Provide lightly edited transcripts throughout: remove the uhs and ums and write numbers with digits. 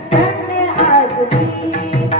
धन्य आज दीना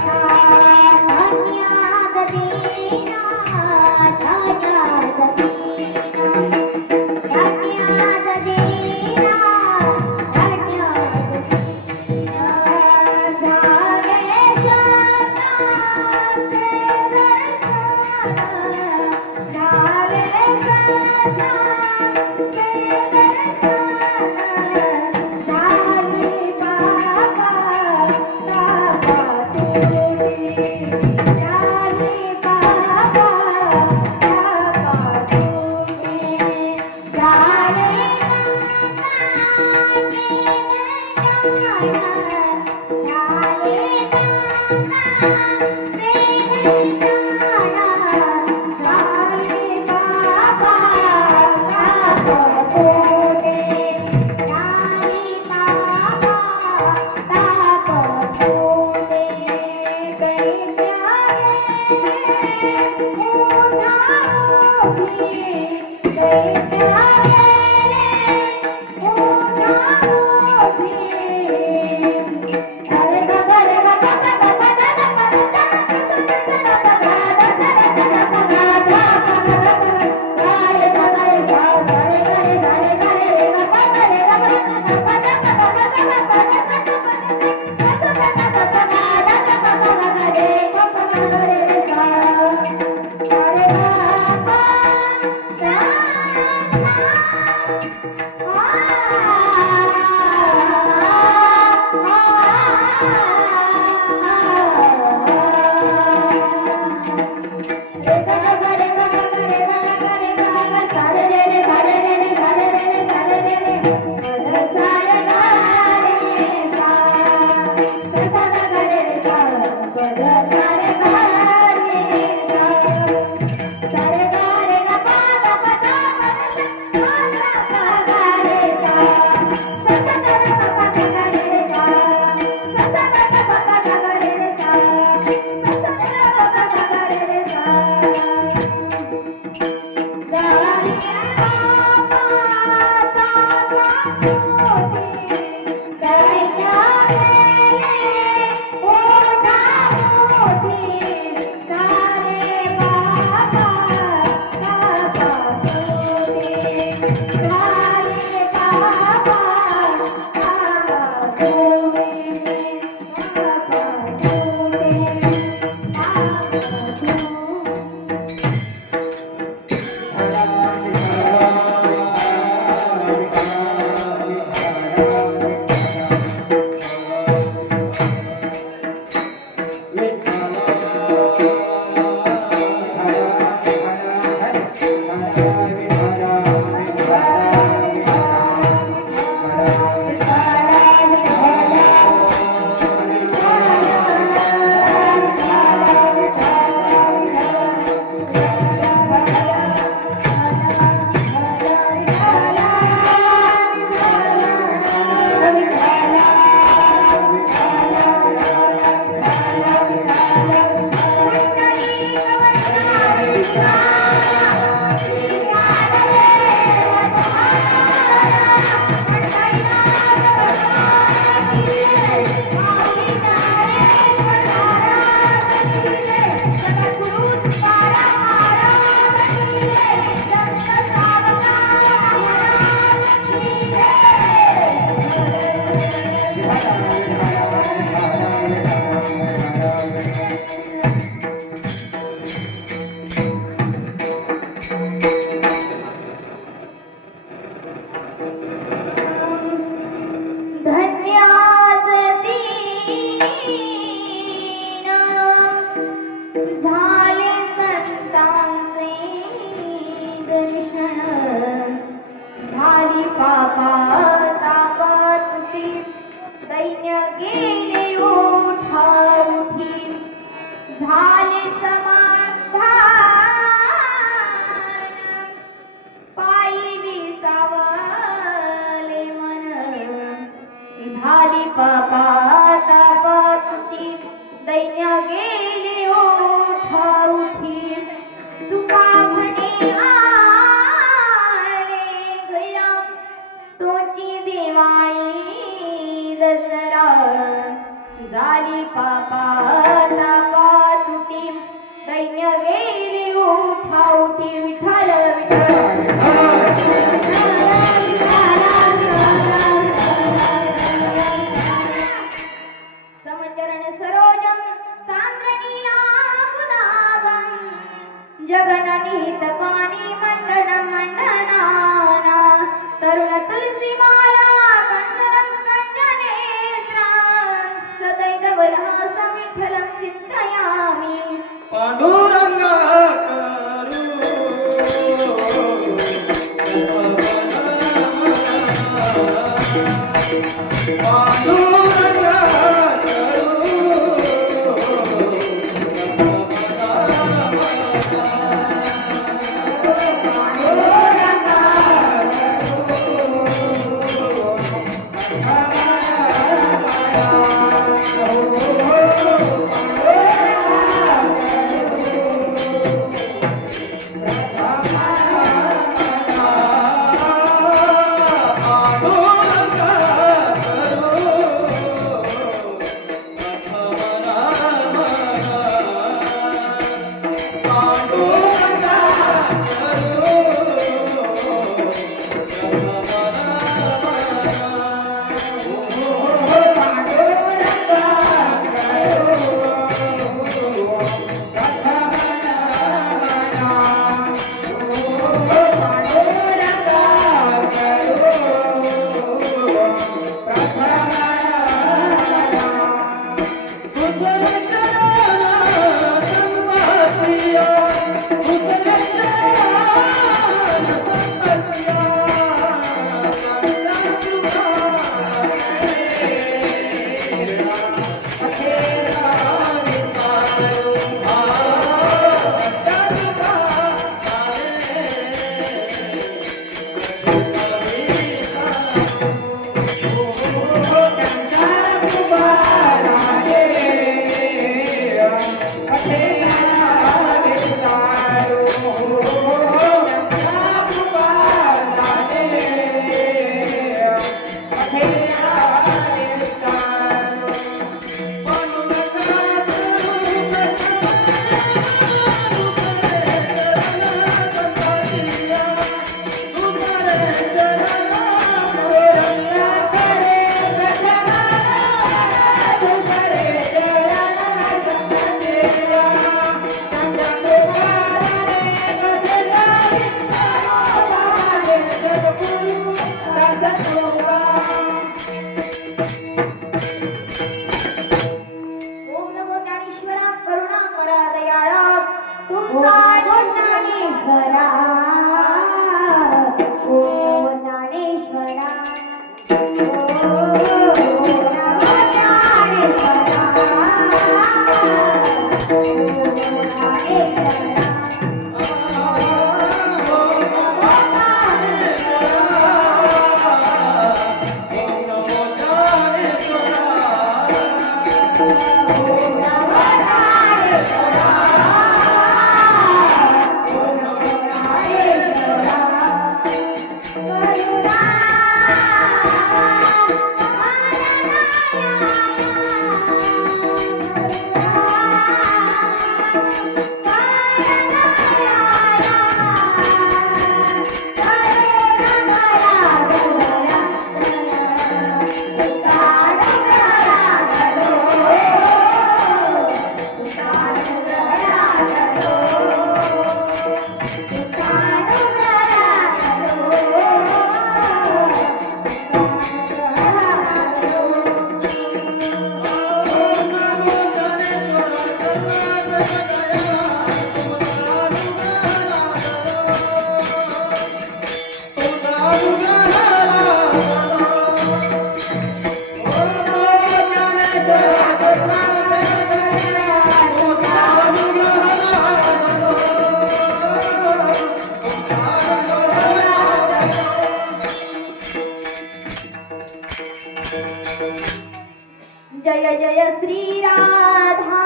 जय जय श्री राधा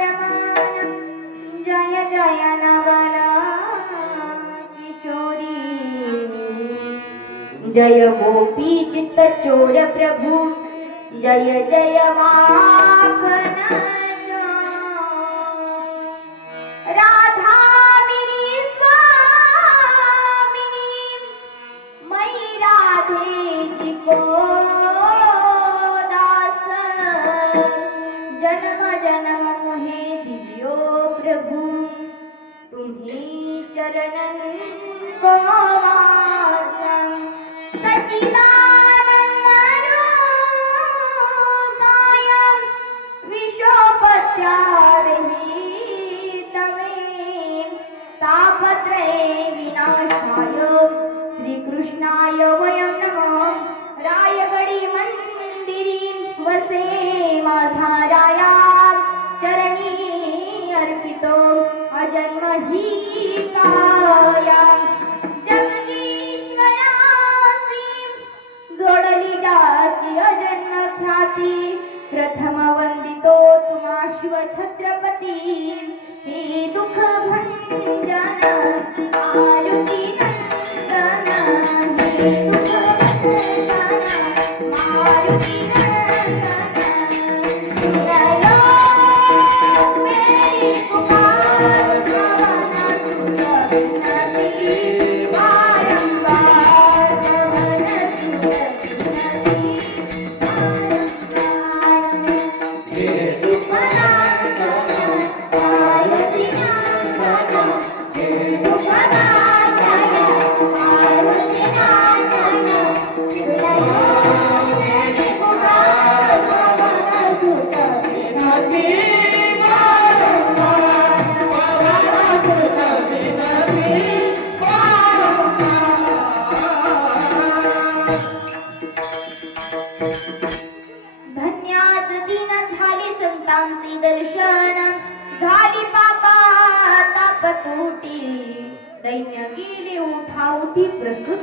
रमण जय जय नवन किशोरी जय गोपी चित्त चोर प्रभु जय जय माखन राधा मेरी स्वामिनी मैं राधे जी को जन्म जन्म मोहे दियो प्रभु तुम्ही चरणन को वासं सच्चिदानंद रूपाय विश्वपत्यादेहि तमे तापत्रये विनाशाय श्रीकृष्णाय वयं नमः रायगडी मंदिरी वसे माझा राया चरणी अर्पितो अजन्म ही काया जगदीश्वरासी जोडली जाची अजन्म ख्याती प्रथम वंदितो तुम्हा शिव छत्रपती हे दुःख भंजन मारुती नंदन हे दुःख भंजन मारुती नंदन दर्शन झाली पापा तापतुटी दैन्य गेले उठाउठी प्रसूत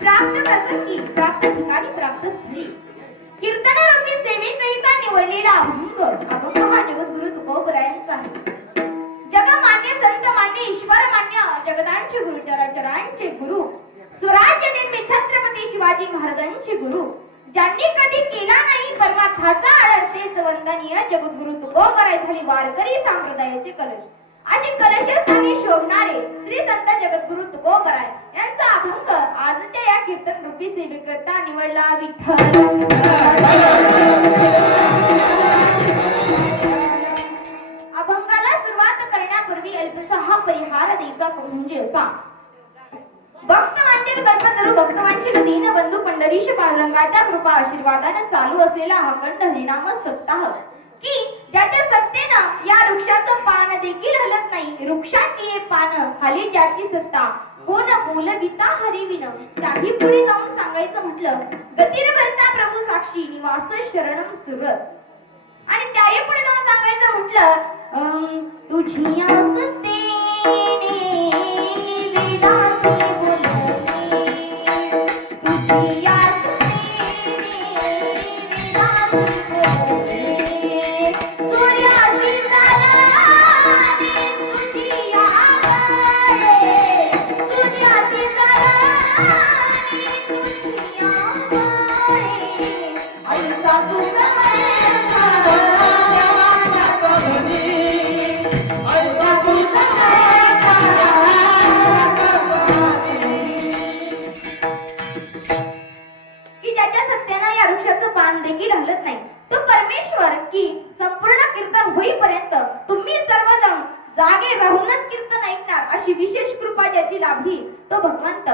प्राप्त प्रसंगी प्राप्त ठिकाणी प्राप्त स्थळी कीर्तन रूपी सेवेकरिता निवडलेला अभंग हा जगद्गुरु तुकोबरायांचा आहे. जगमान्य संत मान्य ईश्वर मान्य जगदांचे गुरु चराचरांचे गुरु स्वराज्य नेते छत्रपती शिवाजी महाराजांचे गुरु ज्यांनी कधी केला नाही परमार्थाचा आळस तेच वंदनीय जगद्गुरु तुकोबराय झाले वारकरी संप्रदायाचे कलश असे कलशस्थानी शोभणारे श्री संत जगद्गुरु तुकोबराय यांचा अभंग आजच्या या कीर्तन रूपी सेवेकरता निवडला विठ्ठल. अभंगाला सुरुवात करण्यापूर्वी अल्पसा हा परिहार द्यायचा तो म्हणजे असा भक्तवांचल कल्पतरू भक्तवांचल दीन बंधू पंढरीश पांडुरंगाच्या कृपा आशीर्वादाने चालू असलेला हा अखंड हरिनाम सप्ताह की ज्याच्या सत्तेनं या वृक्षाचं पान देखील हलत नाही. वृक्षाची ये पानं खाली ज्याची सत्ता, कोण बोलविता हरिविन. त्याही पुढे जाऊन सांगायचं म्हटलं, गतीर भरता प्रभू साक्षी निवास शरणम सुरत. आणि त्याही पुढे जाऊन सांगायचं म्हटलं, तुझी आसतेने वेदासी बोलले, तुझी देखील हलत नाही. तो परमेश्वर की संपूर्ण कीर्तन होईपर्यंत तुम्ही सर्वजण जागे राहूनच कीर्तन ऐकणार अशी विशेष कृपा ज्याची लाभली तो भगवंत.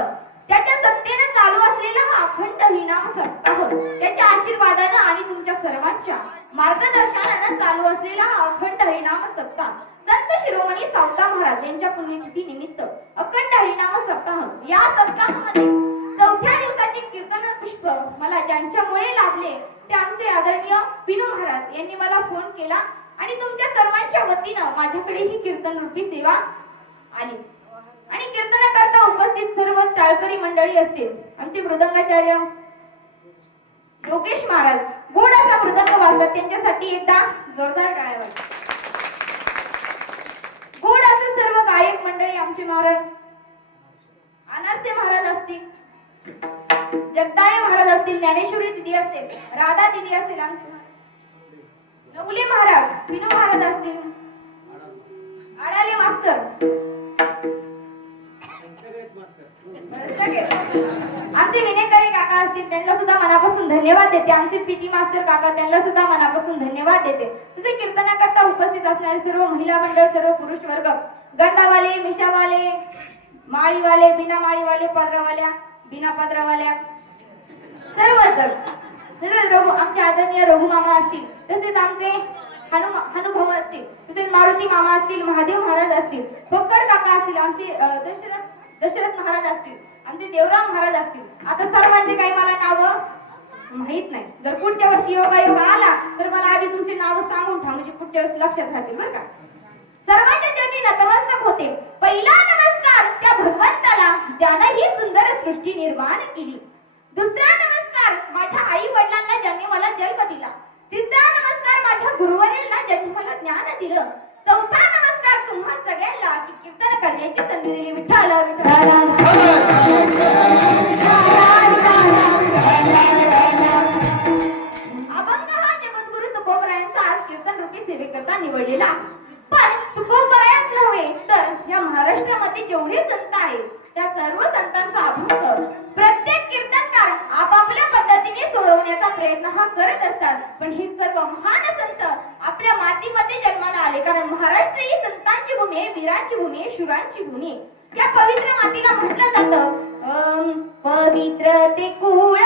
त्याच्या सत्तेने चालू असलेला हा अखंड हरिनाम सप्ताह, त्याच्या आशीर्वादानं आणि तुमच्या सर्वांच्या मार्गदर्शनानं चालू असलेला हा अखंड हरिनाम सप्ताह संत शिरोमणी सावता महाराज यांच्या पुण्यतिथी निमित्त अखंड हरिनाम सप्ताह. या सप्ताहामध्ये चौथ्या दिवसाची कीर्तन पुष्प मला ज्यांच्यामुळे लाभले ते आमचे आदरणीय पिनू महाराज यांनी मला फोन केला आणि तुमच्या सर्वांच्या वतीनं माझ्याकडे ही कीर्तन रूपी सेवा आली. आणि कीर्तनाकरता उपस्थित सर्व टाळकरी मंडळी असतील. आमचे मृदंगाचार्य योगेश महाराज गोड असा मृदंग वाजतात, त्यांच्यासाठी एकदा जोरदार टाळ्या वाजवा. गोड असे सर्व गायक मंडळी आमचे महाराज अनारसे महाराज असतील, जगदाळे महाराज असतील, ज्ञानेश्वरी दिदी असतील, राधा दिदी असतील, आमचे नवले महाराज, विनू महाराज असतील, आडाले मास्तर, आमचे विनेकरी काका असतील, त्यांना सुद्धा मनापासून धन्यवाद देते. आमचे पीटी मास्टर काका, त्यांना सुद्धा मनापासून धन्यवाद देते. तसे कीर्तनाकरता उपस्थित असणारे सर्व महिला मंडळ, सर्व पुरुष वर्ग, गंडावाले, मिशावाले, माळीवाले, बिना माळीवाले, पदरावाल्या, बिना पदरावाल्या, सर्व आमचे आदरणीय रघु मामा असतील, तसेच आमचे हनुभाऊ असतील, तसेच मारुती मामा असतील, महादेव महाराज असतील, फक्कड काका असतील, आमचे दशरथ महाराज असतील, आमचे देवराम महाराज असतील. आता सर्वांचे काही मला नाव माहित नाही. जर पुढच्या वर्षी योगायोग आला तर मला आधी तुमचे नाव सांगून ठेवा, म्हणजे पुढच्या वेळेस लक्षात राहतील बरं का. सर्वांच्या चरणी नतमस्तक होते. पहिला नमस्कार त्या भगवंताला ज्यानं ही सुंदर सृष्टी निर्माण केली. दुसरा नमस्कार माझ्या आई वडिलांना ज्यांनी मला जन्म दिला. तिसरा नमस्कार माझ्या गुरुवरींना ज्यांनी मला ज्ञान दिलं. चौथा नमस्कार तुम्हा सगळ्यांना की कीर्तन करण्याची संधी दिली. विठ्ठल अभंग हा जगद्गुरु तुकोबरायांचा आज कीर्तन रूपी सेवेकरता निवडलेला. पण तुकोबरायाच नव्हे तर या महाराष्ट्रामध्ये जेवढे संत आहेत त्या सर्व संतांचा अभंग प्रत्येक कीर्तनकार आपापल्या पद्धतीने सोडवण्याचा प्रयत्न हा करत असतात. पण हे सर्व महान संत आपल्या मातीमध्ये जन्माला आले, कारण महाराष्ट्र ही संतांची भूमी आहे, वीरांची भूमी आहे, शूरांची भूमी आहे. त्या पवित्र मातीला म्हटलं जातं पवित्र ते कुळ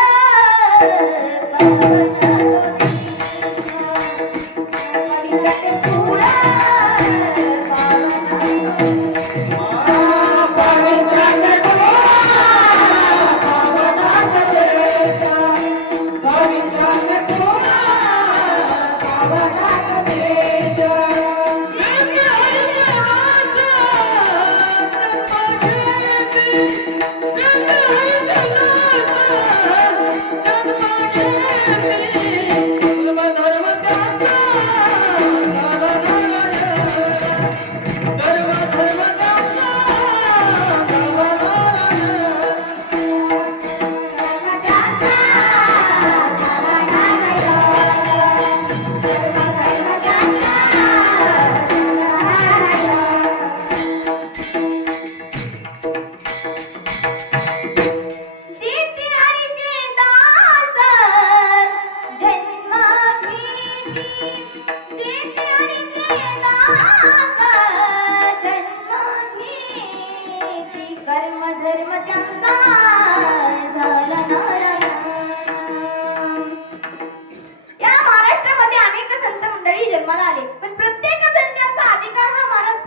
जन्माला आले, पण प्रत्येक संतांचा अधिकार हा महाराज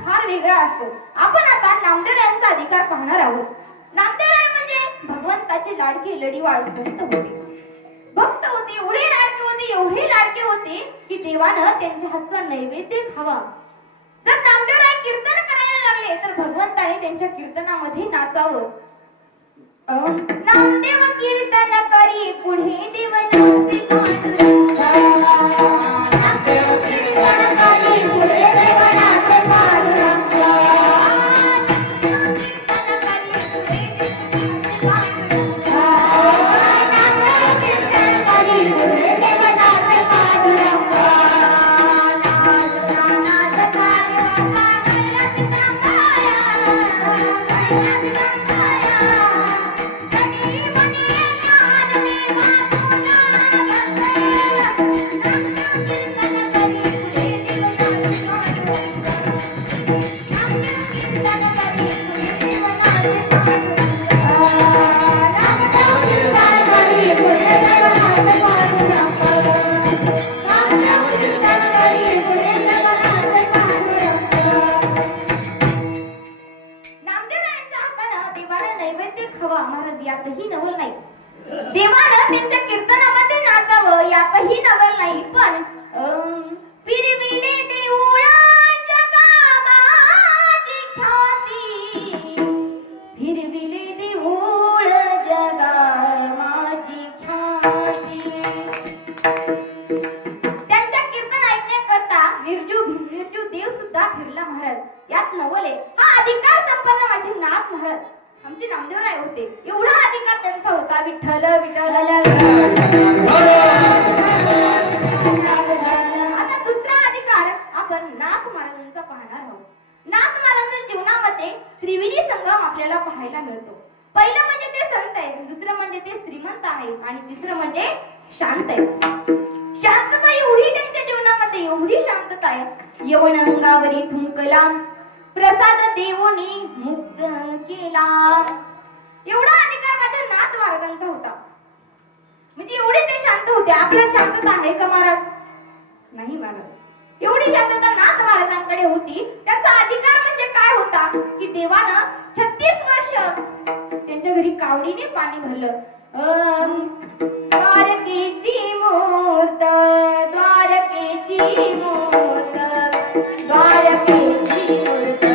वेगळा असतो. आपण आता नामदेवरायांचा अधिकार पाहणार आहोत. नामदेवराय म्हणजे भगवंताचे लाडके लढीवाळ भक्त होते. भक्त होते, एवढे लाडके होते, एवढे लाडके होते की देवानं त्यांच्या हातचा नैवेद्य खावा. जर नामदेवराय कीर्तन करायला लागले तर भगवंताने त्यांच्या कीर्तनामध्ये नाचावं. नामदेव कीर्तन करी पुढे देव नाचे पांडुरंगा. नामदेव कीर्तन करी पुढे देव नाचे पांडुरंगा. यातही नवल नाही. देवानं त्यांच्या कीर्तनामध्ये नाचावं यातही नवल नाही. पण फिरविले देऊळा जगा माझी ख्याती. फिरविले देऊळ जगा माझी ख्याती. त्यांच्या कीर्तन ऐकण्याकरता निर्जू देव सुद्धा फिरला महाराज. यात नवल आहे. हा अधिकार संपन्न माझे नाथ महाराज आमचे नामदेवराय होते. एवढा अधिकार त्यांचा होता. विठ्ठल विठ्ठल. आता दुसरा अधिकार आपण नाथ महाराजांचा पाहणार आहोत. नाथ महाराजांच्या जीवनामध्ये त्रिवेणी संगम आपल्याला पाहायला मिळतो. पहिलं म्हणजे ते संत आहेत, दुसरं म्हणजे ते श्रीमंत आहेत आणि तिसरं म्हणजे शांत आहेत. शांतता एवढी त्यांच्या जीवनामध्ये, एवढी शांतता आहे. यवन अंगावरी थुंकला प्रसाद देवोनी मुक्त केला. एवढा अधिकार माझ्या नाथ महाराजांचा होता. म्हणजे एवढे ते शांत होते. आपल्यात शांतता आहे का महाराज? नाही महाराज. एवढी शांतता नाथ महाराजांकडे होती. त्याचा अधिकार म्हणजे काय होता की देवानं 36 वर्ष त्यांच्या घरी कावडीने पाणी भरलं. द्वारकेची मूर्त, द्वारकेची मूर्त, द्वारकेची मूर्त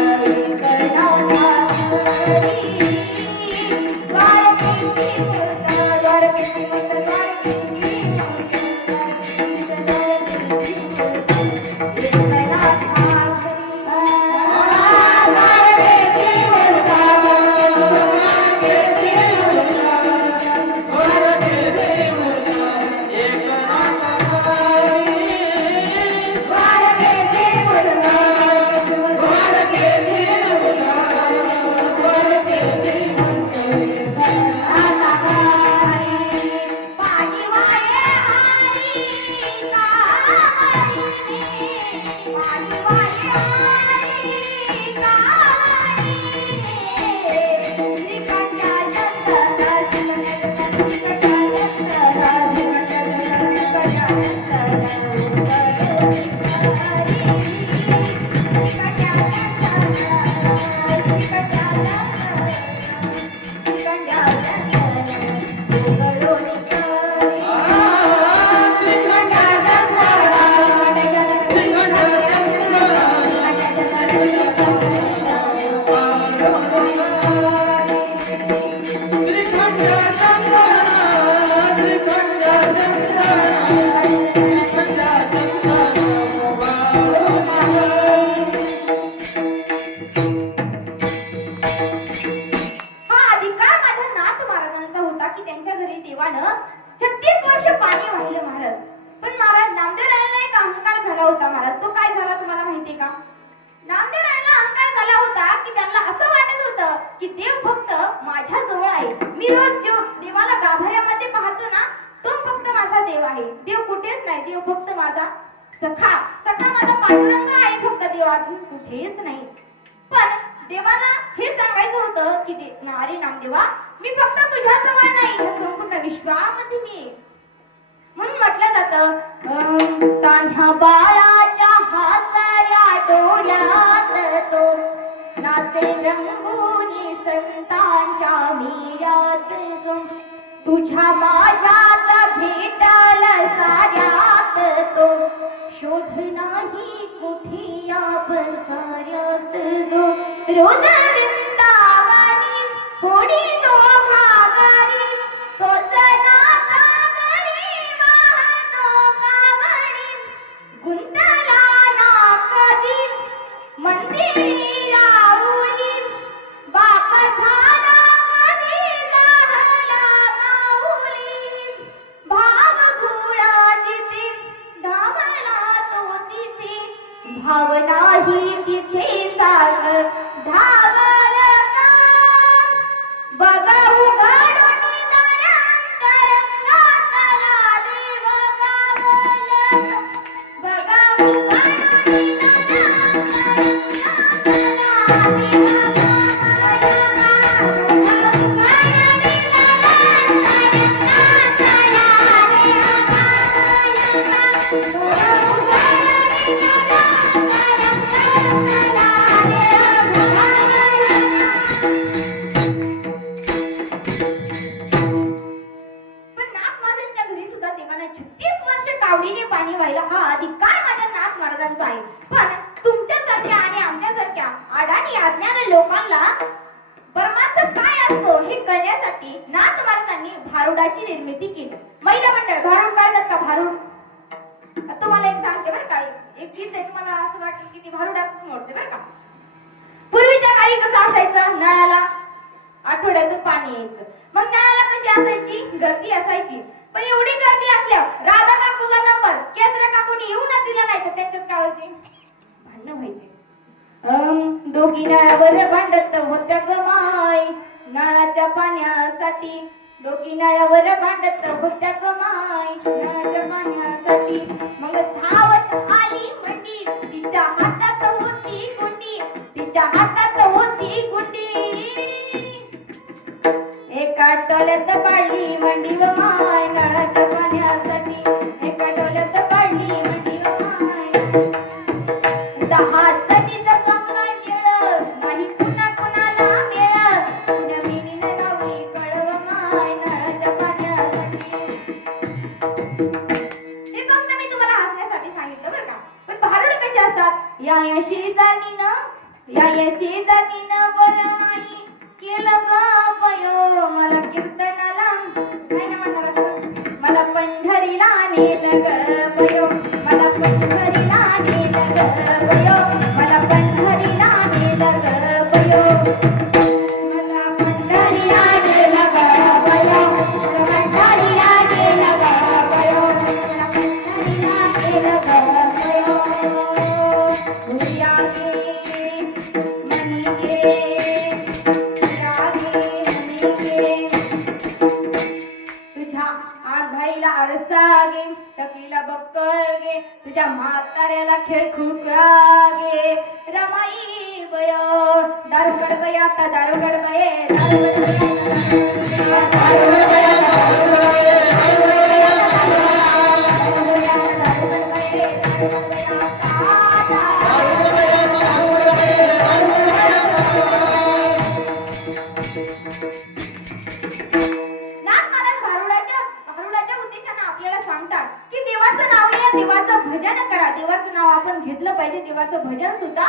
कुठेच नाही. पण देवाला हे सांगायचं होतं की अरे नामदेवा, मी फक्त तुझ्या जवळ नाही, संपूर्ण विश्वामध्ये मी. म्हणून म्हटलं जातं तान्ह्या बाळाच्या हाताऱ्या डोळ्यात तो तुझ्या माझ्यात भेटल साऱ्यात तो शोध नाही कुठी आपण साऱ्यात जो रोज वृंदावनी फोडी तो माघारी तोच नाता घरी वाहतो कावडी गुंतला ना कधी मंदिरी राहुळी बाप झाला कधी जाहला माऊली भाव घोडा जिथे धावला तो तिथे भाव नाही तिथे साग धावल का बघा उघडून तरंगातला देव गावल बघा उघडून पाणी व्हायला हा अधिकार माझ्या नाथ महाराजांचा आहे. पण तुमच्यासारख्या आणि आमच्यासारख्या अडाणी अज्ञानी लोकांना परमार्थ काय असतो हे कळण्यासाठी नाथ महाराजांनी भारुडाची निर्मिती केली. महिला मंडळ भारुड काढतात का? भारुड तुम्हाला एक सांगते बरं का, एक गीत आहे, मला असं वाटतं की ती भारुडातच मोडते बरं का. पूर्वीच्या काळी कसं असायचं, नळाला आठवड्यातून पाणी यायचं. मग नळाला कशी असायची, गर्दी असायची. पण एवढी गर्दी असल्यावर राधा काकूचा नंबर केसरा काकूनी येऊनच दिला नाही तर त्यांच्यात काय व्हायचे, भांडणं व्हायचे. दोघी नळावर भांडत होत्या गमाई नळाच्या पाण्यासाठी, दोघी नळावर भांडत होत्या गमाई नळाच्या पाण्यासाठी. मग धावत आली मंडी तिच्या हातात होती गुंडी, तिच्या हातात होती गुंडी. एका टोल्यात पाडली मंडी व माय नळाच्या पाण्यासाठी, एका टोल्यात पाडली मंडी व माय. 10 जणीचा चांगला मेळ नाही कुणा कुणाला मेळ, कुण्या मिनीने लावली कळव माय नळाच्या पाण्यासाठी. हे फक्त मी तुम्हाला हसण्यासाठी सांगितलं बरं का. पण भारुड कशी असतात, या शेजारीनं बरं नाही केलं ग बयो मला कीर्तनाला काय ना म्हणणार, मला पंढरीला नेलं ग बयो, मला पंढरीला नेलं ग बयो, मला पंढरीला नेलं ग बयो, मला पंढरीला नेलं ग बयो, पंढरीला नेलं ग बयो, पंढरीला नेलं ग बयो. उद्या गे मनी गे तुझ्या आंधळीला आरसा गे, टकीला बक्कळ गे, तुझ्या म्हाताऱ्याला खेळ खुकळा गे. रमाई बय दारुगड बय आता दारुगड बये भजन करा. देवाचं नाव आपण घेतलं पाहिजे, देवाचं भजन सुद्धा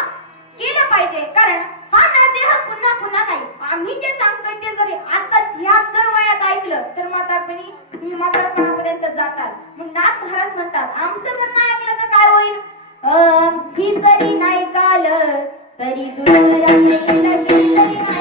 केलं पाहिजे. कारण हा नादेह पुन्हा पुन्हा नाही. आम्ही जे सांगतोय ते जरी आताच ह्याच जर वयात ऐकलं तर तुम्ही म्हातारपणापर्यंत जाताल. मग नाथ महाराज म्हणतात आमचं जर नाही ऐकलं तर काय होईल. ही जरी नाही काल तरी दूर राहील, ही जरी नाही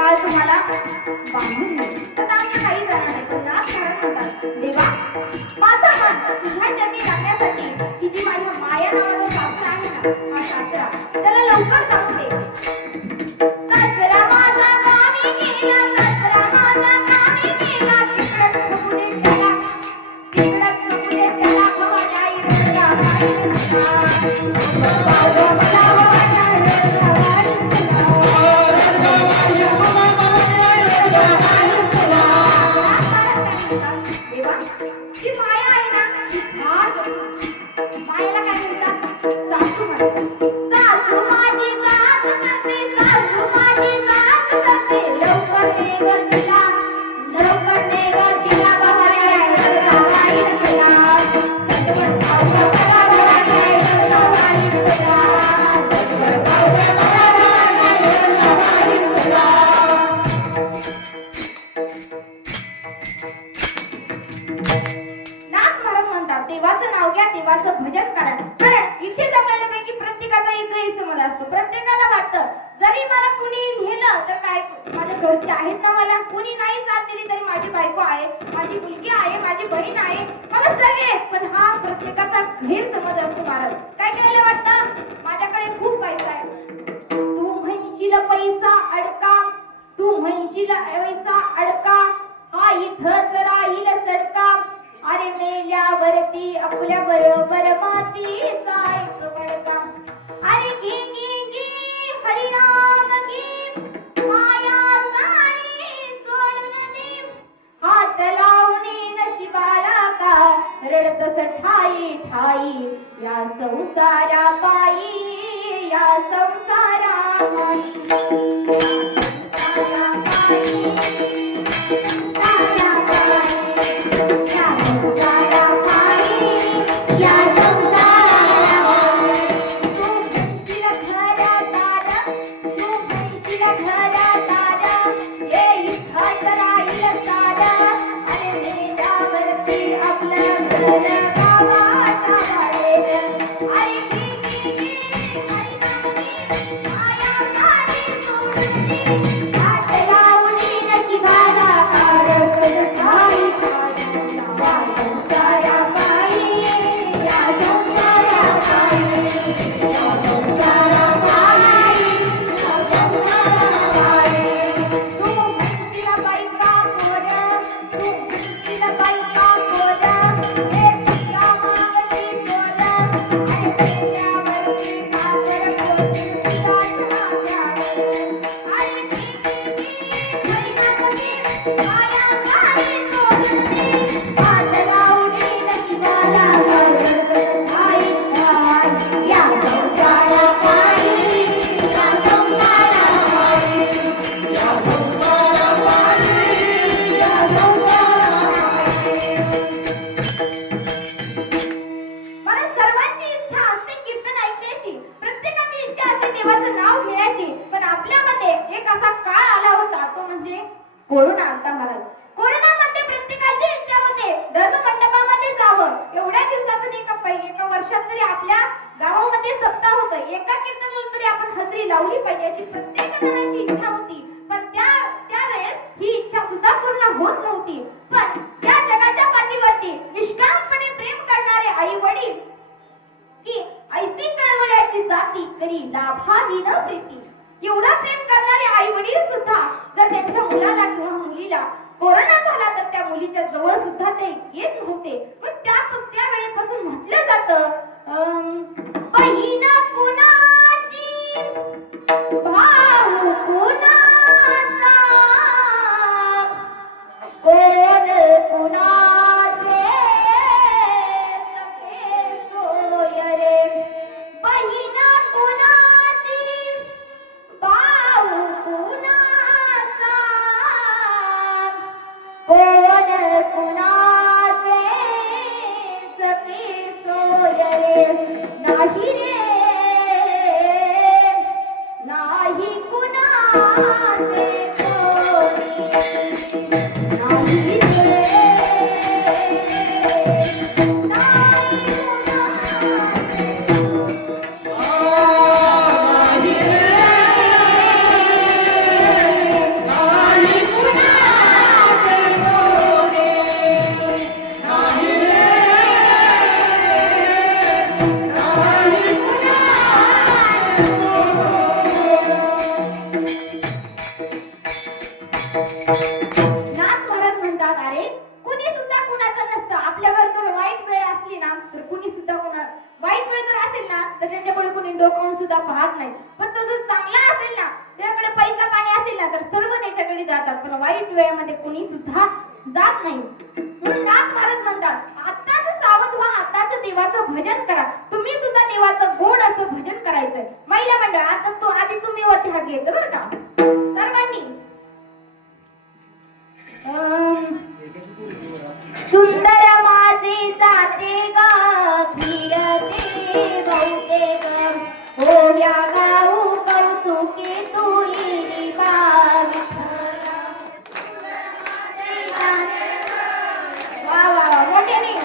काळ तुम्हाला बांधून घेईल. आता आमचं काही जाणार नाही, पण नाथ महाराज म्हणतात, देवा माझं मन तुझ्या चरणी लागण्यासाठी ही जी माझी माया नावाचं शास्त्र आहे ना, हा शास्त्र त्याला लवकर जाऊ दे. सासरा माझा गावी गेला, सासरा माझा गावी गेला, तिकडं फुगुदे त्याला, तिकडं फुगुदे त्याला भवानी आई रडगा देवा जी माया आहे ना ती फार मायाला काय म्हणतात सासू म्हणतात. सासू माझी सास करते, सासू माझी सास करते, लवकर ने ग तिला, लवकर ने ग तिला बहारे आई रडगा सजवत पावसा पडा देवाचं नाव घ्या, देवाचं भजन करा. कारण इथे जमलेल्यापैकी प्रत्येकाचा एकही समज असतो. प्रत्येकाला वाटतं जरी मला कुणी नेलं तर काय, माझ्या घरचे आहेत ना, मला कुणी नाही साथ दिली तरी माझी बायको आहे, माझी मुलगी आहे, माझी बहीण आहे, मला सगळे आहेत. पण हा प्रत्येकाचा गैरसमज असतो. महाराज काय केलेलं वाटतं, माझ्याकडे खूप पैसा आहे, तू म्हणशील पैसा अडका, तू म्हणशील पैसा अडका, हा इथंच राहील सडका, अरे मेल्यावरती आपल्या बरोबर मातीचा एक बडका, अरे गी गी गी हरिनाम गी, माया सारी सोडून दे, हात लावणे नशिबाला का, रडतस ठाई ठाई या संसारा पायी, या संसारा या देवाचं नाव घेण्याची. पण आपल्यामध्ये एक असा काळ आला होता, तो म्हणजे कोरोना. आता महाराज, कोरोनामध्ये प्रत्येकाची इच्छा होते धर्म मंडपामध्ये जावं. एवढ्या दिवसातून एका वर्षात तरी आपल्या गावामध्ये सप्ताह होतं, एका कीर्तनाला तरी आपण हजेरी लावली पाहिजे अशी प्रत्येक जणांची इच्छा होती. पण त्यावेळेस ही इच्छा सुद्धा पूर्ण होत नव्हती. पण या जगाच्या पाठीवरती निष्कामपणे प्रेम करणारे आई वडील की ऐसी कळवळ्याची जाती करी लाभावी न प्रीती. एवढा प्रेम करणारे आई वडील सुद्धा जर त्यांच्या मुलाला किंवा मुलीला कोरोना झाला तर त्या मुलीच्या जवळ सुद्धा ते येत नव्हते. पण त्या वेळेपासून म्हटलं जातं बहीण कुणाची भाऊ कुणाचा कोण कुणाचे सखे सोय रे. बहीण कुणाची भाऊ कुणाचा कोण कुणाचे सखे सोय रे. नाही रे नाही कुणाचे कोणी नाही रे नाथ महाराज म्हणतात, अरे कुणी सुद्धा कुणाचं नसतं. आपल्यावर जर वाईट वेळ असली ना तर कुणी सुद्धा वाईट वेळ जर असेल ना तर त्याच्याकडे कुणी डोकावून सुद्धा पाहत नाही. पण तो जर चांगला असेल ना, त्याच्याकडे पैसा पाणी असेल ना तर सर्व त्याच्याकडे जातात. पण वाईट वेळेमध्ये कुणी सुद्धा जात नाही. म्हणून नाथ महाराज म्हणतात, आत्ताच सावध व्हा, आत्ताच देवाचं भजन करा. तुम्ही सुद्धा देवाचं गोड असं भजन करायचंय. महिला मंडळ, आता तो आधी तुम्ही वरती हात घ्यायचं बरं का सर्वांनी. सुंदर माझे जाते ग फिरते बहुते ग ओढ्या गाऊ कौतुके तू येई बाग. वा वा वा मोठ्याने.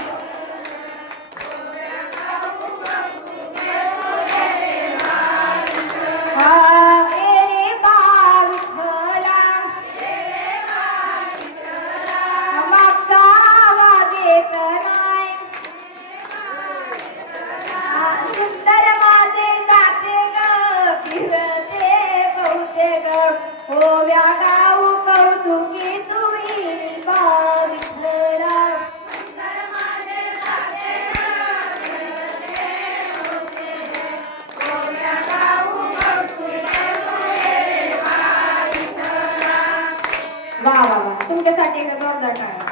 तुमच्यासाठी एक जोरदार टाळ्या.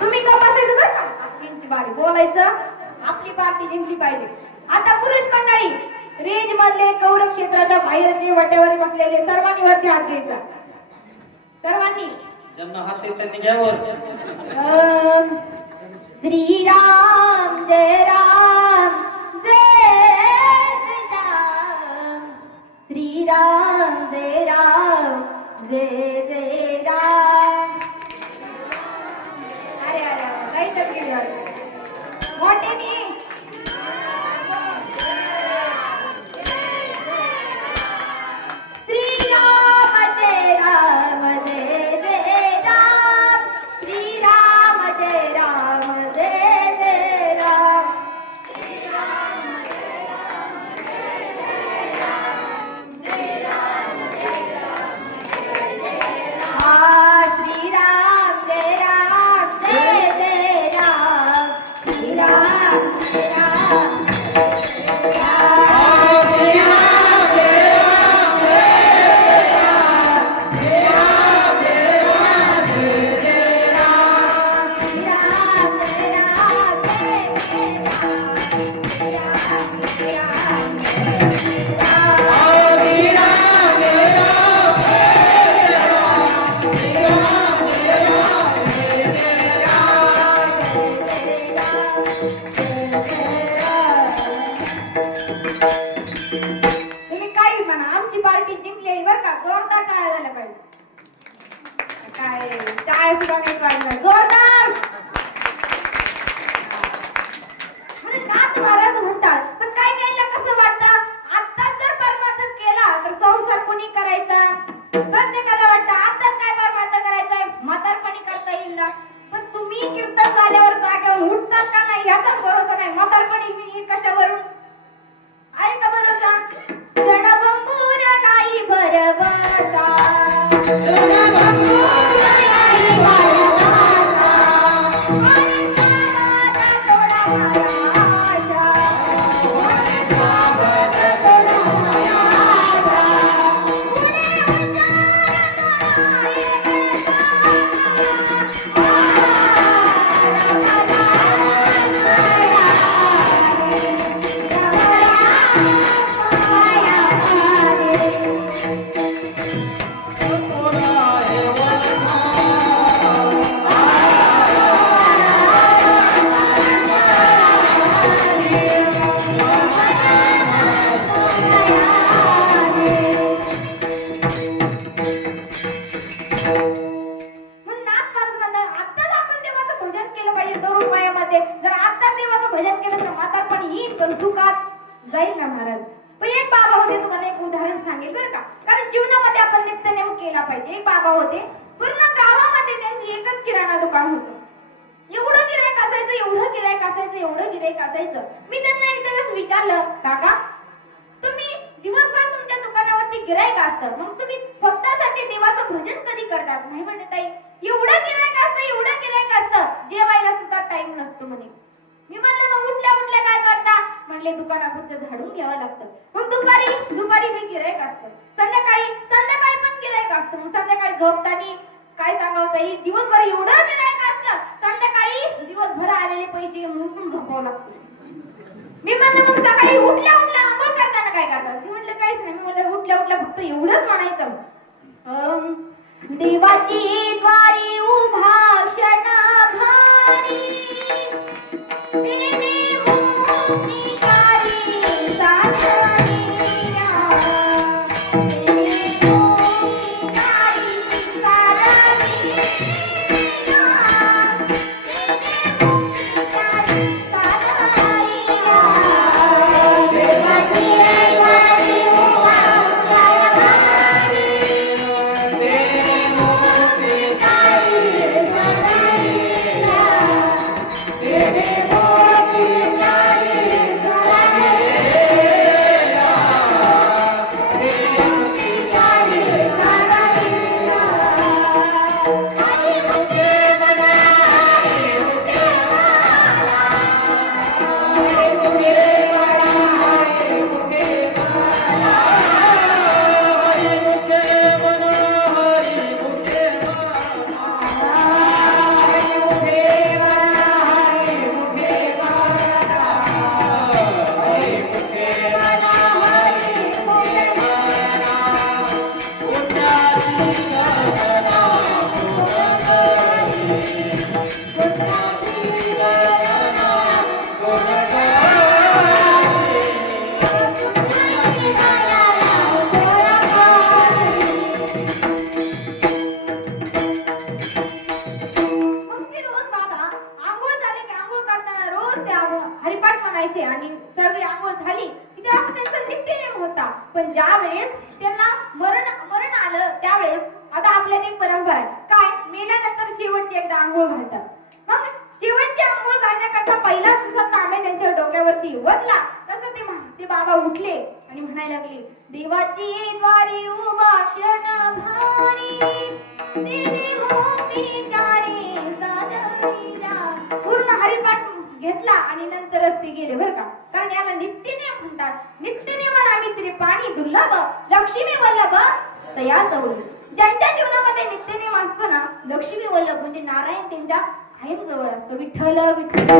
तुम्ही का बसायचं बरं का? आपलींची बारी बोलायचं, आपली पार्टी जिंकली पाहिजे. आता पुरुष मंडळी, रेंज मधले कौरव क्षेत्राच्या बाहेरचे वाट्यावर बसलेले सर्वांनी वरती हात घ्यायचा. सर्वांनी ज्यांना हात देत त्यांनी घ्यावर. श्रीराम जय राम जय राम. श्रीराम जय राम जय जय राम. अरे अरे काहीतरी केलं मोठ्याने. श्रीराम जय राम जय जय राम. श्रीराम जय राम जय जय राम. साठी जिंकलेली बरं का, जोरदार टाळ्या झाल्या पाहिजे. काय टाळ्या सुद्धा नाही पाहिजे, जोरदार. म्हणजे नाथ महाराज म्हणतात, पण काय कायला कसं वाटतं, आत्ताच जर परमार्थ केला तर संसार कोणी करायचा. प्रत्येकाला वाटतं आत्ताच काय परमार्थ करायचा, म्हातारपणी करता येईल ना. पण तुम्ही कीर्तन झाल्यावर जागेवर उठतात का नाही याचाच भरोसा नाही. म्हातारपणी मी कशावरून आहे का भरोसा. क्षणभंगूर नाही भरवसा, क्षणभंगूर नाही भरवसा. जाईल ना महाराज. पण एक बाबा होते, तुम्हाला एक उदाहरण सांगेल बरं का, कारण जीवनामध्ये आपण नित्यनेम केला पाहिजे. एक बाबा होते, पूर्ण गावामध्ये त्यांची एकच किराणा दुकान होतं. एवढं गिराईक असायचं, एवढं गिराईक असायचं, एवढं गिराईक असायचं. मी त्यांना एक दिवस विचारलं, काका तुम्ही दिवसभर तुमच्या दुकानावरती गिराईक असतं, मग तुम्ही स्वतःसाठी देवाचं भजन कधी करतात. नाही म्हणे ताई, एवढं गिराईक असतं, एवढं गिराईक असतं, जेवायला सुद्धा टाइम नसतो म्हणे. मी म्हणलं मग उठल्या उठल्या काय करता. म्हणले दुकानापुरतं झाडून घ्यावं लागतं. मग दुपारी मी गिराईक असतं, संध्याकाळी पण गिराईक असतं. मग संध्याकाळी झोपताना काय सांगावं ताई, दिवसभर एवढं गिराईक असतं, संध्याकाळी दिवसभर आलेले पैसे मोजून झोपावं लागतं. मी म्हणलं मग सकाळी उठल्या उठल्या आंघोळ करताना काय करतात. ती म्हणलं काहीच नाही. मी म्हणलं उठल्या उठल्या फक्त एवढंच म्हणायचं, देवाची द्वारी उभा क्षणाभारी, आणि सर्व आंघोळ झाली की तेव्हा त्यांचा नित्यनेम होता. पण ज्या वेळेस त्यांना मरण आलं त्यावेळेस आता आपल्यात एक परंपरा आहे, काय मेल्यानंतर शेवटची एकदा आंघोळ घालतात. मग शेवटची आंघोळ घालण्याकरता पहिलाच जसा तांब्या त्यांच्या डोक्यावरती वदला तसं ते बाबा उठले आणि म्हणायला लागले, देवाची द्वारी उभा क्षण भारी, तेरी मोती चारी सादरीला. पूर्ण हरिपाठ घेतला आणि नंतरच ते गेले बरं का. कारण याला नित्यनेम म्हणतात. नित्यनेम आम्ही तरी पाणी दुर्लभ, लक्ष्मी वल्लभ तया जवळ. ज्यांच्या जीवनामध्ये नित्यनेम असतो ना, लक्ष्मी वल्लभ म्हणजे नारायण त्यांच्या कायम जवळ असतो. विठ्ठल विठ्ठल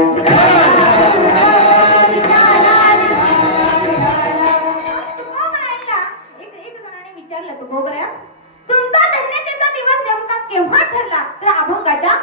एक जणाने विचारलं, तो गोबऱ्या तुमचा धन्यतेचा दिवस नेमका केव्हा ठरला. तर अभंगाच्या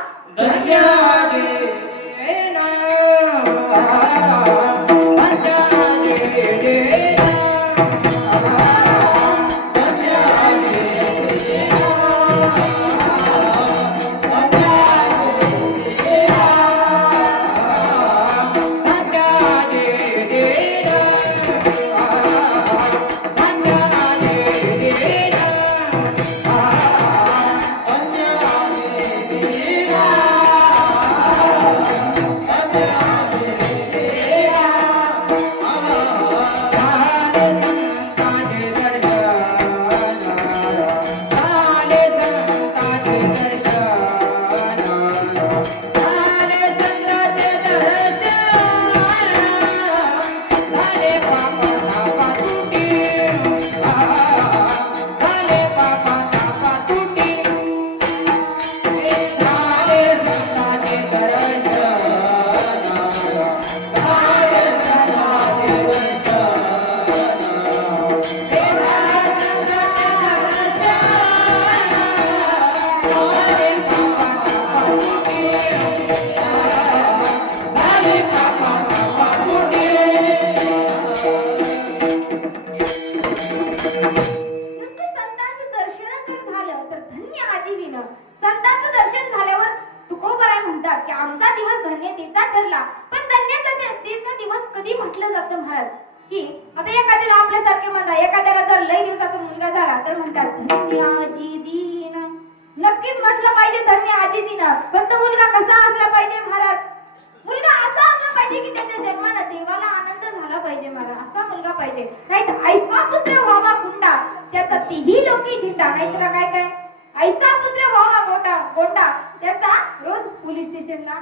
म्हटलं जातं महाराज की आता एखाद्याला आपल्यासारखे म्हणतात, एखाद्याला जर लय दिवसातून मुलगा झाला तर म्हणतात धन्य आजी दीन. नक्कीच म्हटलं पाहिजे धन्य आजी दीन, पण तो मुलगा कसा असला पाहिजे महाराज? मुलगा असा असला पाहिजे की त्याच्या जन्मानं देवाला आनंद झाला पाहिजे. मला असा मुलगा पाहिजे, नाही तर ऐसा पुत्र व्हावा गुंडा त्याचा तीही लोकी झेंडा. नाहीतर काय काय ऐसा पुत्र व्हावा गोंडा गोंडा त्याचा रोज पोलीस स्टेशनला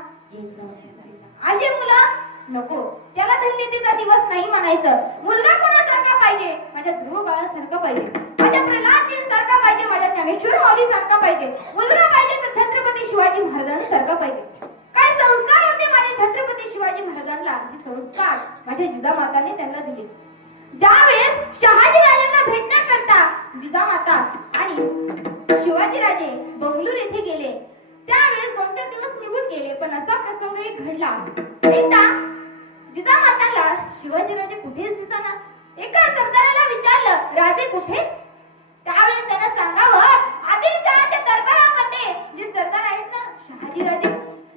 अशी मुलं नको. त्याला धन्यतेचा दिवस नाही म्हणायचं. मुलगा कोणासारखा पाहिजे? माझ्या ध्रुव बाळासारखा पाहिजे, माझ्या प्रल्हादजींसारखा पाहिजे, माझ्या ज्ञानेश्वर माऊलीसारखा पाहिजे. मुलगा पाहिजे तर छत्रपती शिवाजी महाराजांसारखा पाहिजे. काय संस्कार होते माझे छत्रपती शिवाजी महाराजांना? हे संस्कार माझ्या जिजामाताने त्यांना दिले. ज्यावेळेस शहाजी राजांना भेटण्याकरता जिजामाता आणि शिवाजीराजे बंगळूर येथे गेले, त्यावेळेस 2-4 दिवस निघून गेले. पण असा प्रसंग एक घडला. एकदा जिजामाताला शिवाजीराजे कुठेच दिसेना. एका सरदाराला विचारलं, राजे कुठे? त्यावेळेस त्यांना सांगावं, आदिलशहाच्या दरबारामध्ये जे सरदार आहेत ना शहाजीराजे,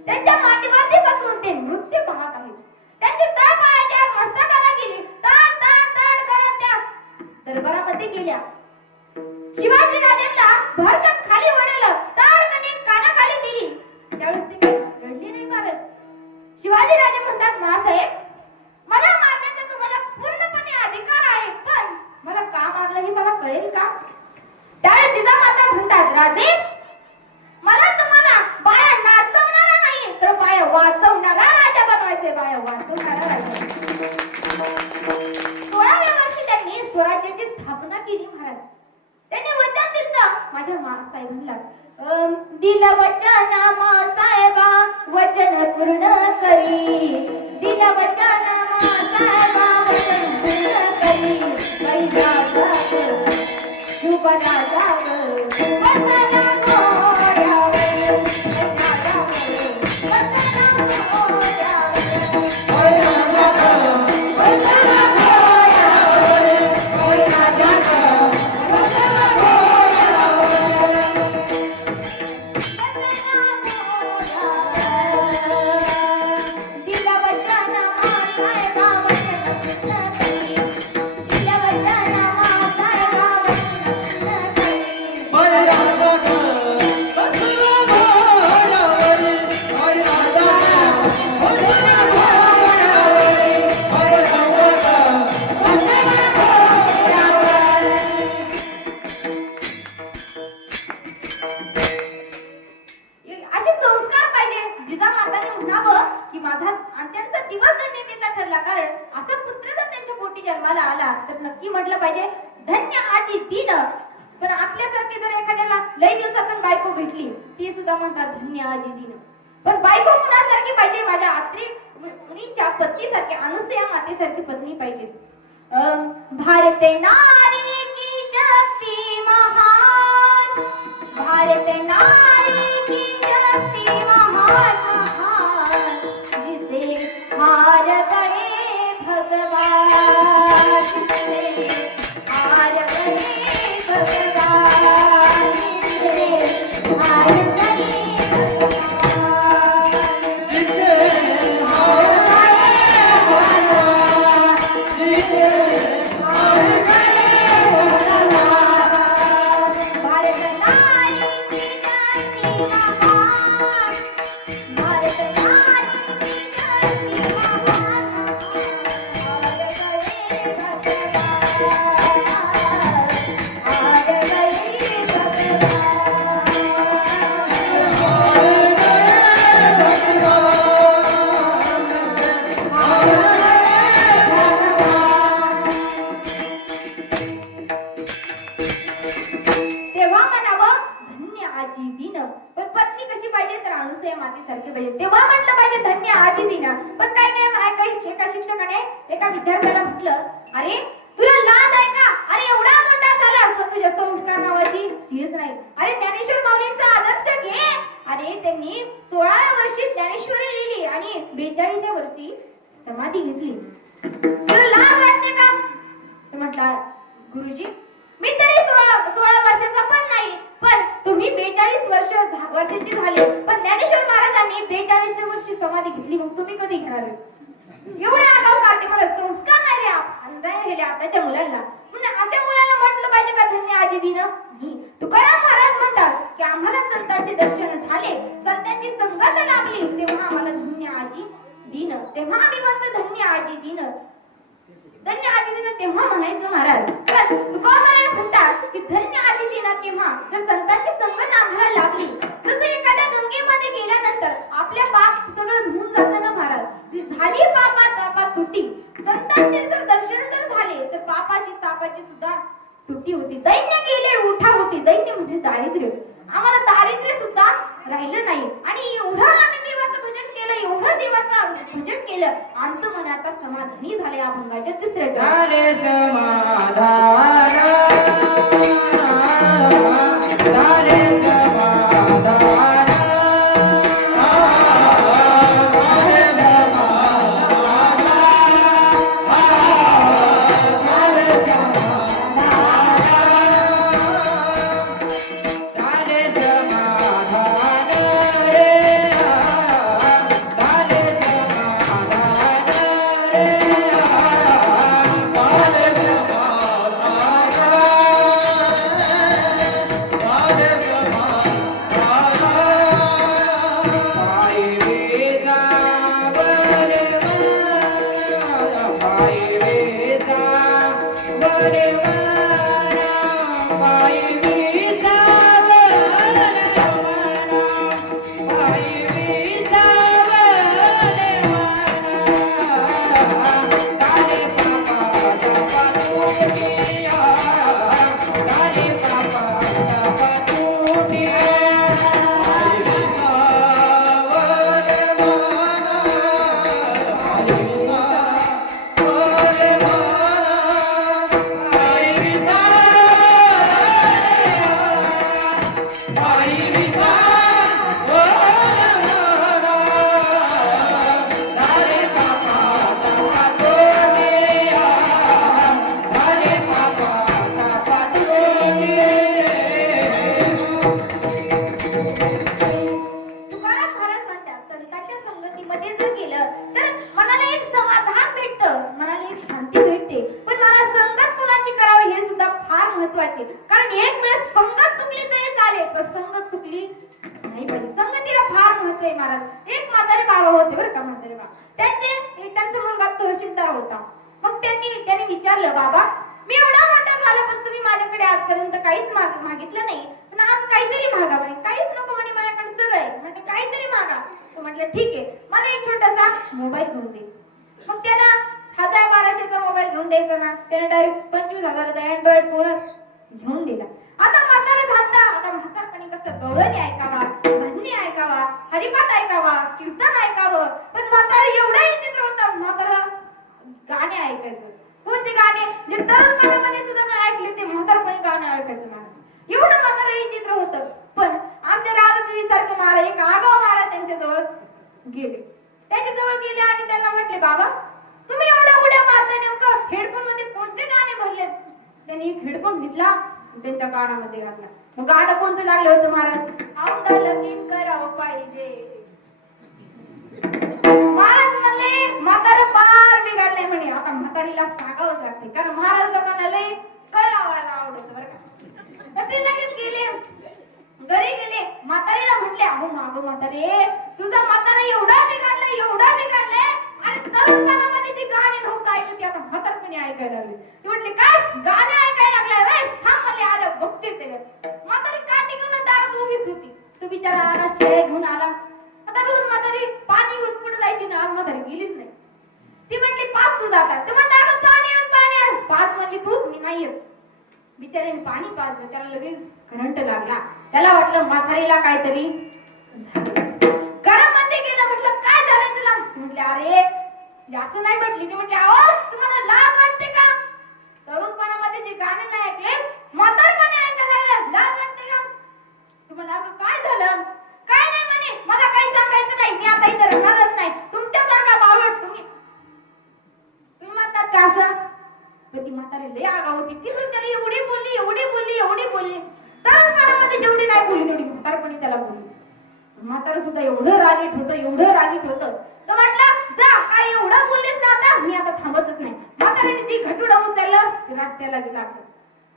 त्यांच्या मांडीवरती बसून ते नृत्य पाहत आहेत. त्यांची तळपायाच्या मस्तकाला गेली, ताड ताड ताड करत त्या दरबारामध्ये गेल्या. शिवाजीराजांना भरकन खाली ओढलं, ताडकन एक कानाखाली दिली. त्यावेळेस ते रडले नाही मारत. शिवाजीराजे म्हणतात, महासाहेब मला मारण्याचा तुम्हाला पूर्णपणे अधिकार आहे, पण मला का मारलं हे मला कळेल का? त्यावेळेस जिजामाता म्हणतात, राजे मला तुम्हाला बाया नाचवणारा नाही तर बाया वाचवणारा राजा बनवायचे. बाया वाचवणारा राजा. 16व्या वर्षी त्यांनी स्वराज्याची स्थापना केली महाराज. त्यांनी वचन दिलं माझ्या मासाहेबांना, दिलं वचन मासाहेबा वचन पूर्ण करी. दिलं वचन मासाहेबा वचन पूर्ण करी. बैला जाग शुभना जाग वचन गोडावं. नक्की म्हटलं पाहिजे धन्य आजी दीन. पण आपल्यासारखे जर एखाद्याला लय दिवसातून बायको भेटली, ती सुद्धा म्हणतात धन्य आजी दीन. पण बायको कुणासारखी पाहिजे? माझ्या आत्री मुनीच्या पत्नीसारखी, अनुसया मातेसारखी पत्नी पाहिजे. भारत नारी की शक्ती महान, भारत नारी की शक्ती महान महान, जिसे हार गए भगवान, जिसे हार गए भगवान, जिसे हार गए भगवान, जिसे हार गए भगवान, जिसे हार गए भगवान. भारत नारी की शक्ती महान, भारत नारी की शक्ती महान, हार गए भगवान, हार गए भगवान. तेव्हा म्हणावं धन्य आजी दीन. पण पत्नी कशी पाहिजे? तर अनुसया मातेसारखी पाहिजे. तेव्हा म्हटलं पाहिजे धन्य आजी दीन. पण काय एका शिक्षकाने एका विद्यार्थ्याला म्हटलं, अरे तुला लाज आहे का? अरे एवढा मोठा झालास पण तुझ्या संस्कार नावाची चीज नाही. अरे ज्ञानेश्वर माऊलींचा आदर्श घे. अरे त्यांनी 16व्या वर्षी ज्ञानेश्वरी लिहिली आणि 42व्या वर्षी समाधी घेतली. तुला लाज वाटते का? तो म्हटला, गुरुजी मी तरी 16 वर्षाचा पण नाही, पण तुम्ही 42 वर्षाची झाले, पण ज्ञानेश्वर महाराजांनी 42 वर्षी समाधी घेतली, मग तुम्ही कधी घेणार? एवढ्या आगाऊ काटे मला राहिले आताच्या मुलांना. म्हणजे अशा मुलांना म्हटलं पाहिजे का धन्य आजी दिन? तुकाराम महाराज म्हणतात की आम्हाला संतांचे दर्शन झाले, संतांची संगत लाभली, तेव्हा आम्हाला धन्य आजी दिन, तेव्हा आम्ही म्हणतो धन्य आजी दिन, धन्य आजी दिन तेव्हा म्हणायचं महाराज. तुकाराम महाराज म्हणतात की धन्य आजी दिन केव्हा, जर संतांची संगत आम्हाला लाभली. जसं एखाद्या गंगेमध्ये गेल्यानंतर आपल्या पाप सगळं धुवून जातं ना महाराज, झाली पापात तुटी. संतांचे जर दर्शन जर झाले तर पापाची तापाची सुद्धा तुटी होती. दैन्य गेले उठा होती. दैन्य म्हणजे दारिद्र्य. आम्हाला दारिद्र्य सुद्धा राहिलं नाही. आणि एवढं आम्ही देवाचं भजन केलं, एवढं देवाचं भजन केलं, आमचं मन आता समाधानी झाले. अभंगाच्या तिसऱ्या झाले समाधान, झाले समाधान. कारण एक वेळेस पंगत चुकली तरी चालेल, पण संगत चुकली नाही पाहिजे. संगतीला फार महत्व आहे महाराज. एक म्हातारे बाबा होते बरं का, म्हातारे बाबा. त्यांचा मुलगा तहसीलदार होता. मग त्यांनी विचारलं, बाबा मी एवढा मोठा झाला पण तुम्ही माझ्याकडे आजपर्यंत काहीच मागितलं नाही, पण आज काहीतरी मागा. म्हणे काहीच नको म्हणे, माझ्याकडे सगळं आहे. म्हणजे काहीतरी मागा. तो म्हटलं ठीक आहे, मला एक छोटासा मोबाईल घेऊन दे. मग त्याला 1000-1200चा मोबाईल घेऊन द्यायचा ना, त्याने डायरेक्ट 25,000चा अँड्रॉइड फोन घेऊन दिला. आता म्हातारा झालता. आता म्हातारपणी कसं गवळणी ऐकावा, भजनी ऐकावा, हरिपाठ ऐकावा, कीर्तन ऐकावं, पण म्हातारा एवढं विचित्र होतं. म्हातारा गाणे ऐकायचं. कोणते गाणे जे तरुणपणामध्ये सुद्धा नाही ऐकले ते म्हातारपणी गाणं ऐकायचं मला. एवढं म्हातारा विचित्र होतं. पण आमच्या राधादेवी सारखे महाराज, एक आगाव महाराज त्यांच्या जवळ गेले. त्यांच्या जवळ गेले आणि त्यांना म्हटले, बाबा तुम्ही एवढ्या उड्या मारताय, नेमकं हेडफोन मध्ये कोणते गाणे भरलेत? त्यांनी एक हेडफोन घेतला, त्यांच्या कानामध्ये घातला. मग गाणं कोणतं लागलं होतं महाराज? आमदा लगीन करावं पाहिजे. महाराज म्हणले म्हातारा पार बिघडलंय म्हणे. आता म्हातारीला सांगावंच लागते, कारण महाराज लोकांना लय कळ लावायला आवडत बरं का. तर ते लगेच गेले, घरी गेले. म्हातारीला म्हटले, अहो मागो म्हातारे, तुझा म्हातारा एवढा बिघडलाय, एवढा बिघडलाय, आणि तरुणपणामध्ये जी गाणी नव्हतं ऐकत, ती आता म्हातारपणी ऐकायला लागली. ती म्हटली, काय गाणं ऐकायला लागलाय? थांब म्हणले, आलं बघते ते. म्हातारी काठी घेऊन दारात उभीच होती. तो बिचारा आला, शेळे घेऊन आला. आता रोज म्हातारी पाणी घेऊन पुढे जायची ना, आज म्हातारी गेलीच नाही. ती म्हटली, पाच तू जाता. ते म्हणलं, अगं पाणी आण, पाणी आण. पाच म्हणली तूच, मी नाही येत. बिचाऱ्याने पाणी पाजलं, त्याला लगेच करंट लागला. त्याला वाटलं म्हातारीला काहीतरी घरामध्ये गेलं. म्हटलं, काय झालं तुला? म्हटले, अरे असं नाही म्हटली. ती म्हटली, अहो तुम्हाला लाज वाटते का? तरुणपणामध्ये जे गाणं नाही ऐकले, म्हातारपणी ऐकायला लागलं, लाज वाटते का? तुम्हाला अगं काय झालं? काय नाही म्हणे, मला काही सांगायचं नाही, मी आता इथे राहणारच नाही. तुमच्यासारखा बावळट तुम्ही म्हणतात का असं? ती म्हातारी लय आगाऊ होती. ती त्याला एवढी बोलली, एवढी बोलली, एवढी बोलली. तरुणपणामध्ये जेवढी नाही बोलली तेवढी म्हातारपणी त्याला बोलली. म्हातारं सुद्धा एवढं रागीट होतं, एवढं रागीट होतं. तर म्हटलं, जा काय एवढं बोललीस ना, आता मी आता थांबतच नाही. म्हातारीने जी घटू रस्त्याला गेला.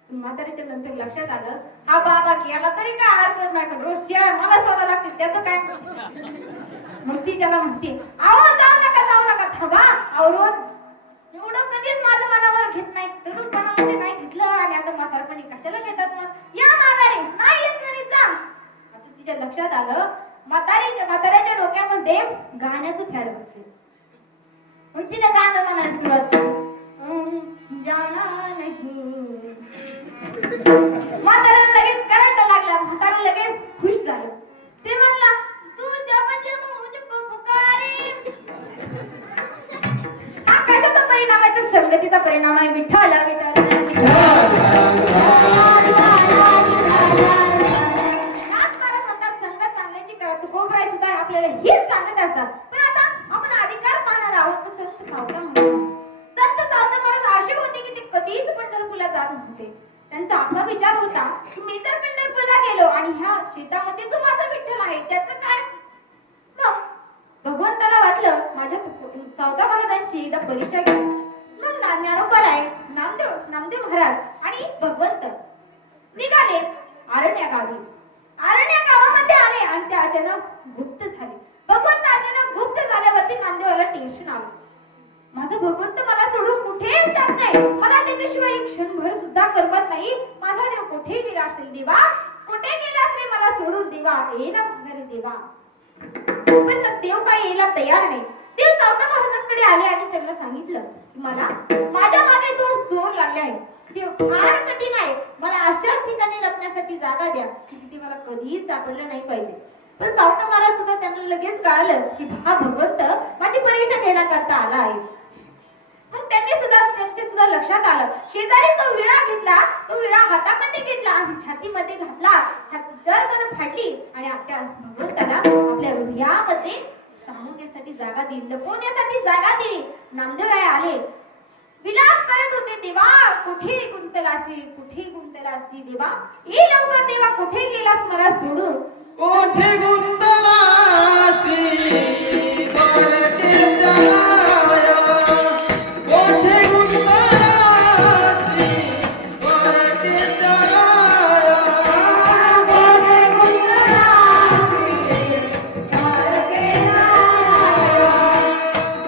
म्हातारीच्या नंतर लक्षात आलं हा बाबा गेला तरी काय हरकत नाही, पण रोज शिवाय मला सोडा लागते त्याचं काय. मग ती त्याला म्हणते अहो जाऊ नका थांबा. अहो रोज एवढं कधीच माझं मनावर घेत नाही, तरुणपणामध्ये नाही घेतलं आणि आता म्हातारपणी कशाला घेतात मग. या माघारी नाही येत म्हणे जा. आता तिच्या लक्षात आलं म्हाताऱ्याच्या डोक्यामध्ये गाण्याचं फॅड बसले. मग तिने गाणं म्हणायला सुरुवात केली. जाना नहीं. म्हाताऱ्याला लगेच करंट लागला. म्हातारा लगेच खुश झालं. ते म्हणला तू जब जब मुझको पुकारे. हा कशाचा परिणाम आहे तर संगतीचा परिणाम आहे. विठ्ठल आपल्याला हेच सांगत असतात. पण आता आपण अधिकार पाहणार आहोत तर संत सावता महाराज असे होते की ते कधीच पंढरपूरला जात नव्हते. त्यांचा असा विचार होता की मी जर पंढरपूरला गेलो आणि ह्या शेतामध्ये जो माझा विठ्ठल आहे त्याचं काय. मग भगवंताला वाटलं माझ्या सावता महाराजांची एकदा परीक्षा घ्या. मग ज्ञानोबा आहे नामदेव महाराज आणि भगवंत निघाले आरण्या गावी. आरण्य गावामध्ये आले आणि ते अचानक गुप्त झाले. भगवंत अचानक गुप्त झाल्यावरती नामदेवाला टेन्शन आलं. माझं भगवंत मला सोडून कुठेच जात नाही, मला त्याच्याशिवाय एक क्षणभर सुद्धा करमत नाही. माझा देव कुठे गेला असेल देवा, कुठे गेला असेल मला सोडून देवा, ये ना भांगारी देवा. पण देव काय यायला तयार नाही. देव सावता महाराजांकडे आले आणि त्यांना सांगितलं की मला माझ्या मागे दोन चोर लागले आहेत. ते फार कठीण आहे. मला अशा ठिकाणी लपण्यासाठी जागा द्या की तिथे मला कधीच सापडलं नाही पाहिजे. पण सावता महाराज सुद्धा त्यांना लगेच कळालं की हा भगवंत माझी परीक्षा घेण्याकरता आला आहे. मग त्यांच्या सुद्धा लक्षात आलं. शेजारी तो विळा घेतला, तो विळा हातामध्ये घेतला आणि छातीमध्ये घातला. छाती जरकन फाडली आणि आपल्या भगवंताला आपल्या हृदयामध्ये सामावण्यासाठी जागा दिली, लपवण्यासाठी जागा दिली. नामदेवराय आले, विलाप करत होते. देवा कुठे गुंतलासी देवा, ये लवकर देवा, कुठे गेलास मला सोडून. कोठे गुंतलासी कोठे जाया, कोठे गुंतलासी कोठे जाया, कोठे गुंतलासी कोठे जाया,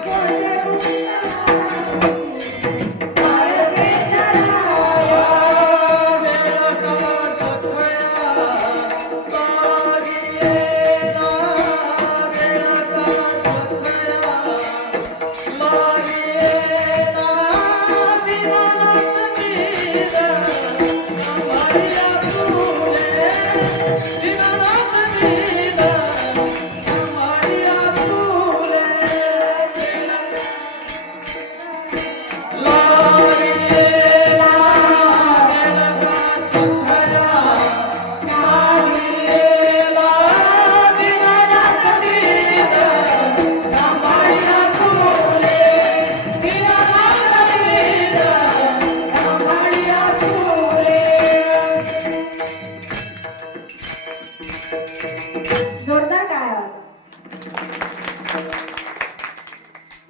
कोठे गुंतलासी जोरदार टाळ्या वाजवा.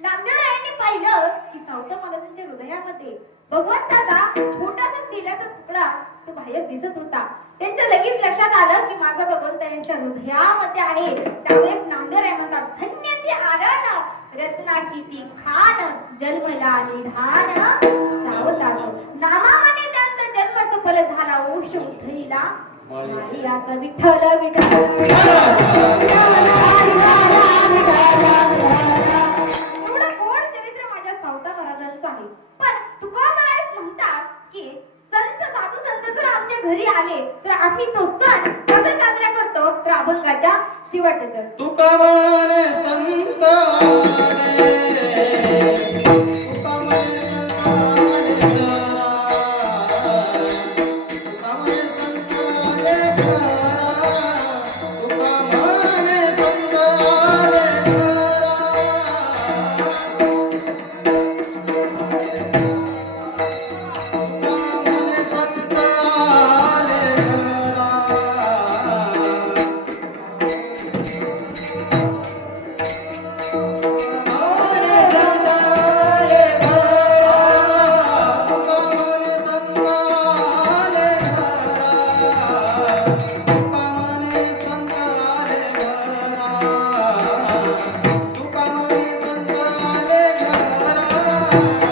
नामदेवरायांनी पाहिलं की सावता महाराजांच्या हृदयामध्ये भगवंताचा छोटासा शिल्याचा तुकडा तो बाहेर दिसत होता. त्यांच्या लगेच लक्षात आलं की माझा भगवंत यांच्या हृदयामध्ये आहे. त्यावेळेस नामदेवराय म्हणतात धन्य ती आरण, रत्नाची ती खान, जन्मला निधान सावता. नामामध्ये त्यांचा जन्म सफल झाला. ओष उठलीला मारियाचा विठ्ठल विठ्ठल. एवढं गोड चरित्र माझ्या सावता महाराजांचं आहे. पण तुकाराम म्हणतात की साधू संत जर आमच्या घरी आले तर आम्ही तो सण कसा साजरा करतो तर अभंगाच्या शेवटच्या तुकामाने संत Oh, Thank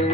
you.